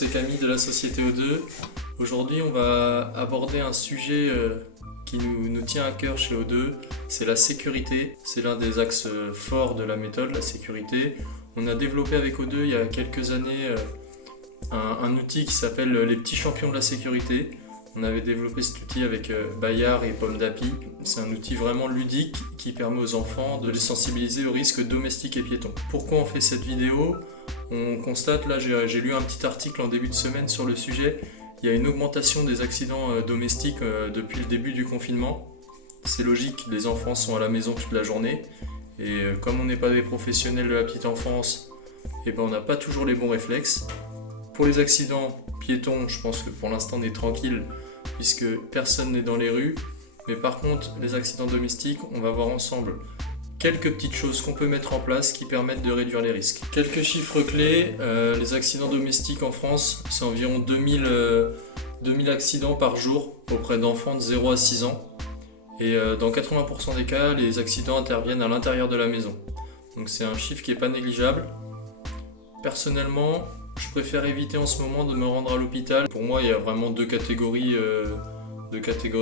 c'est Camille de la société O2. Aujourd'hui, on va aborder un sujet qui nous tient à cœur chez O2, c'est la sécurité. C'est l'un des axes forts de la méthode, la sécurité. On a développé avec O2 il y a quelques années un outil qui s'appelle les petits champions de la sécurité. On avait développé cet outil avec Bayard et Pomme d'Api. C'est un outil vraiment ludique qui permet aux enfants de les sensibiliser aux risques domestiques et piétons. Pourquoi on fait cette vidéo ? On constate, là j'ai lu un petit article en début de semaine sur le sujet, il y a une augmentation des accidents domestiques depuis le début du confinement. C'est logique, les enfants sont à la maison toute la journée et comme on n'est pas des professionnels de la petite enfance, on n'a pas toujours les bons réflexes. Pour les accidents piétons, je pense que pour l'instant on est tranquille puisque personne n'est dans les rues. Mais par contre, les accidents domestiques, on va voir ensemble quelques petites choses qu'on peut mettre en place qui permettent de réduire les risques. Quelques chiffres clés, les accidents domestiques en France, c'est environ 2000 accidents par jour auprès d'enfants de 0 à 6 ans. Et dans 80% des cas, les accidents interviennent à l'intérieur de la maison. Donc c'est un chiffre qui n'est pas négligeable. Personnellement, je préfère éviter en ce moment de me rendre à l'hôpital. Pour moi, il y a vraiment deux catégories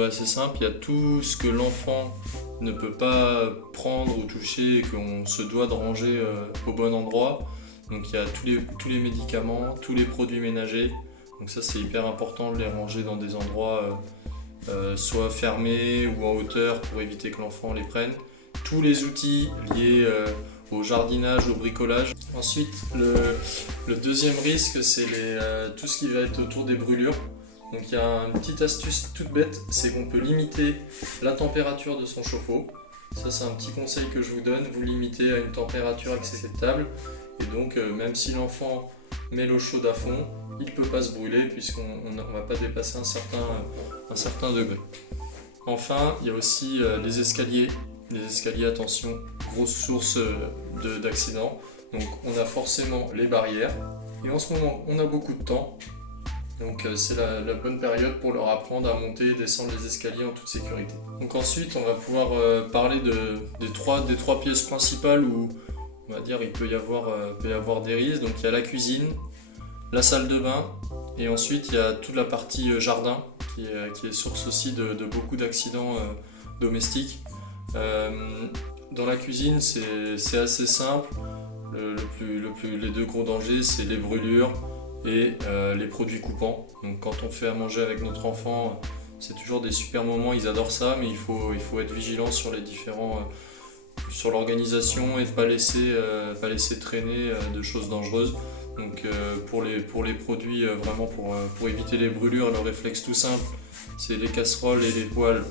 assez simples. Il y a tout ce que l'enfant ne peut pas prendre ou toucher et qu'on se doit de ranger au bon endroit. Donc il y a tous les médicaments, tous les produits ménagers. Donc ça c'est hyper important de les ranger dans des endroits soit fermés ou en hauteur pour éviter que l'enfant les prenne. Tous les outils liés au jardinage, au bricolage. Ensuite, le deuxième risque, c'est tout ce qui va être autour des brûlures. Donc il y a une petite astuce toute bête, c'est qu'on peut limiter la température de son chauffe-eau. Ça c'est un petit conseil que je vous donne, vous limitez à une température acceptable. Et donc même si l'enfant met l'eau chaude à fond, il ne peut pas se brûler puisqu'on ne va pas dépasser un certain degré. Enfin, il y a aussi les escaliers. Les escaliers, attention, grosse source d'accidents. Donc on a forcément les barrières. Et en ce moment, on a beaucoup de temps. Donc c'est la bonne période pour leur apprendre à monter et descendre les escaliers en toute sécurité. Donc ensuite, on va pouvoir parler des trois pièces principales où on va dire il peut y avoir des risques. Donc il y a la cuisine, la salle de bain et ensuite il y a toute la partie jardin qui est source aussi de beaucoup d'accidents domestiques. Dans la cuisine, c'est assez simple. Les deux gros dangers, c'est les brûlures et les produits coupants. Donc quand on fait à manger avec notre enfant, c'est toujours des super moments, ils adorent ça, mais il faut être vigilant sur sur l'organisation et ne pas laisser traîner de choses dangereuses. Donc pour les produits, vraiment pour éviter les brûlures, le réflexe tout simple, c'est les casseroles et les poêles.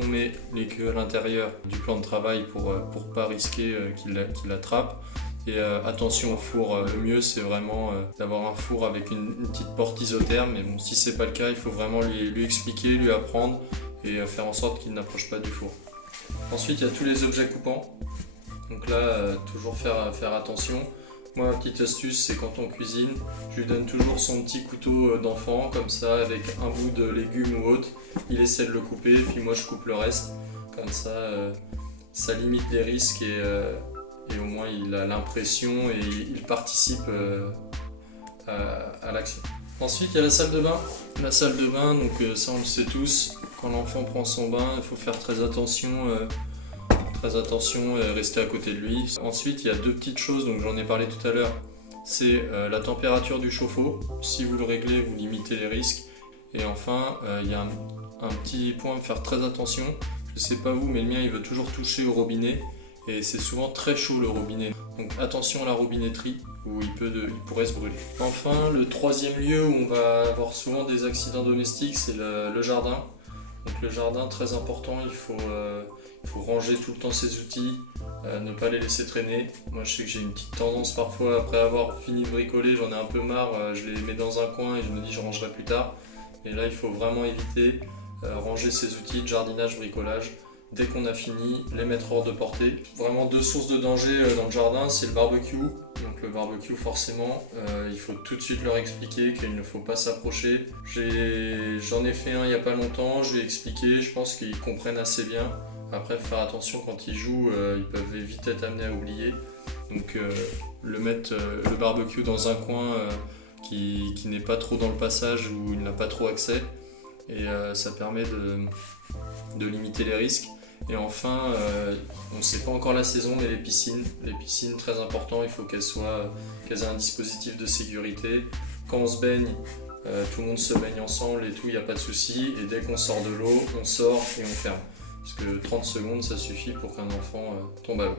On met les queues à l'intérieur du plan de travail pour pas risquer qu'il l'attrape. Et attention au four, le mieux c'est vraiment d'avoir un four avec une petite porte isotherme, mais bon, si c'est pas le cas, il faut vraiment lui expliquer, lui apprendre et faire en sorte qu'il n'approche pas du four. Ensuite il y a tous les objets coupants, donc là toujours faire attention. Moi ma petite astuce c'est quand on cuisine, je lui donne toujours son petit couteau d'enfant, comme ça avec un bout de légumes ou autre, il essaie de le couper, puis moi je coupe le reste, comme ça ça limite les risques et au moins il a l'impression et il participe à l'action. Ensuite il y a la salle de bain. La salle de bain, donc ça on le sait tous, quand l'enfant prend son bain, il faut faire très attention et rester à côté de lui. Ensuite il y a deux petites choses, donc j'en ai parlé tout à l'heure, c'est la température du chauffe-eau. Si vous le réglez, vous limitez les risques. Et enfin il y a un petit point à faire très attention, je sais pas vous, mais le mien il veut toujours toucher au robinet. Et c'est souvent très chaud le robinet. Donc attention à la robinetterie où il pourrait se brûler. Enfin, le troisième lieu où on va avoir souvent des accidents domestiques, c'est le jardin. Donc le jardin, très important, il faut ranger tout le temps ses outils, ne pas les laisser traîner. Moi je sais que j'ai une petite tendance parfois, après avoir fini de bricoler, j'en ai un peu marre, je les mets dans un coin et je me dis je rangerai plus tard. Et là il faut vraiment éviter, ranger ses outils de jardinage, bricolage. Dès qu'on a fini, les mettre hors de portée. Vraiment deux sources de danger dans le jardin, c'est le barbecue. Donc le barbecue forcément, il faut tout de suite leur expliquer qu'il ne faut pas s'approcher. J'en ai fait un il n'y a pas longtemps, je lui ai expliqué, je pense qu'ils comprennent assez bien. Après, faire attention quand ils jouent, ils peuvent vite être amenés à oublier. Donc le barbecue dans un coin qui n'est pas trop dans le passage où il n'a pas trop accès. Et ça permet de limiter les risques. Et enfin, on ne sait pas encore la saison, mais les piscines, très important, il faut qu'elles aient un dispositif de sécurité. Quand on se baigne, tout le monde se baigne ensemble et tout, il n'y a pas de souci. Et dès qu'on sort de l'eau, on sort et on ferme. Parce que 30 secondes, ça suffit pour qu'un enfant tombe à l'eau.